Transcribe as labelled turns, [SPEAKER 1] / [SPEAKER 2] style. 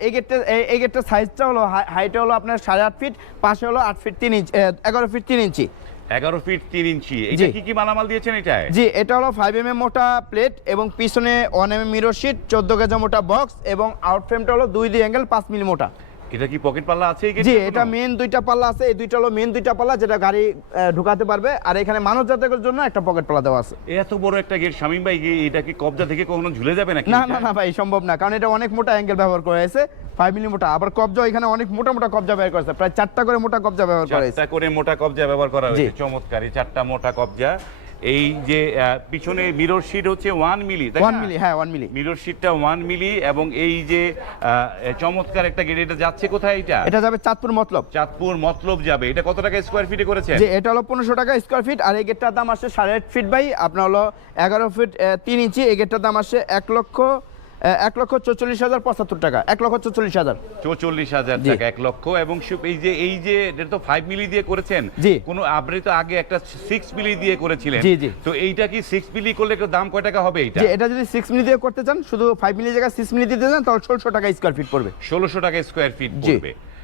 [SPEAKER 1] এই গেটটা এই- গেটটার সাইজটা হলো হাইটটা হলো আপনার সাড়ে আট ফিট পাশে হলো আট ফিট তিন ইঞ্চি এগারো ফিট তিন ইঞ্চি
[SPEAKER 2] এগারো ফিট তিন ইঞ্চি এটা। কি কি মালামাল দিয়েছেন এটা
[SPEAKER 1] জি এটা হলো ফাইভ এম এম মোটা প্লেট এবং পিছনে one M M mirror sheet চোদ্দ গেজা মোটা বক্স এবং আউট ফ্রেমটা হলো দুই দুই অ্যাঙ্গেল পাঁচ মিলি মোটা।
[SPEAKER 2] এটা কি পকেট পাল্লা আছে
[SPEAKER 1] জি এটা মেন দুইটা পাল্লা আছে এই দুইটা হলো মেন দুইটা পাল্লা যেটা গাড়ি ঢুকাতে পারবে। আর এখানে মানুষ যাতায়াতের জন্য একটা পকেট পাল্লা দেওয়া আছে।
[SPEAKER 2] এত বড় একটা গেট শামীম ভাই এটা কি কবজা থেকে কখনো ঝুলে যাবে নাকি?
[SPEAKER 1] না না না ভাই সম্ভব না কারণ এটা অনেক মোটা অ্যাঙ্গেল ব্যবহার করা হয়েছে ফাইভ মিলি মোটা আবার কবজা এখানে অনেক মোটা মোটা কবজা ব্যবহার করেছে প্রায় চারটা করে মোটা কবজা ব্যবহার করা হয়েছে।
[SPEAKER 2] চারটা করে মোটা কবজা ব্যবহার করা হয়েছে। চমৎকার চারটা মোটা কবজা। এই যে পিছনে মিরর শিট হচ্ছে ওয়ান মিলি
[SPEAKER 1] ওয়ান মিলি হ্যাঁ ওয়ান মিলি
[SPEAKER 2] মিরর শিটটা ওয়ান মিলি এবং এই যে চমৎকার একটা গেট এটা যাচ্ছে কোথায় এটা
[SPEAKER 1] এটা যাবে চাঁদপুর মতলব।
[SPEAKER 2] চাঁদপুর মতলব যাবে। এটা কত টাকা স্কোয়ার ফিটে করেছে
[SPEAKER 1] যে এটা হলো পনেরোশো টাকা স্কোয়ার ফিট আর এই গেটটার দাম আসছে সাড়ে আট ফিট বাই আপনার হলো এগারো ফিট তিন ইঞ্চি। এই গেটটার দাম আসছে এক লক্ষ এক লক্ষ চৌচল্লিশ হাজার পঁচাত্তর টাকা। এক লক্ষ চৌচল্লিশ হাজার।
[SPEAKER 2] চৌচল্লিশ হাজার টাকা এক লক্ষ এবং এই যে এই যে এটা তো ফাইভ মিলি দিয়ে করেছেন।
[SPEAKER 1] জি।
[SPEAKER 2] কোনো আপনি তো আগে একটা সিক্স মিলি দিয়ে করেছিলেন।
[SPEAKER 1] জি, জি।
[SPEAKER 2] তো এইটা কি সিক্স মিলি করলে দাম কয় টাকা হবে
[SPEAKER 1] এটা এটা যদি সিক্স মিলি দিয়ে করতে চান শুধু ফাইভ মিলি জায়গায় সিক্স মিলি দিতে চান তাহলে ষোলোশো টাকা স্কোয়ার ফিট পড়বে।
[SPEAKER 2] ষোলোশো টাকা স্কোয়ার ফিট। পড়বে।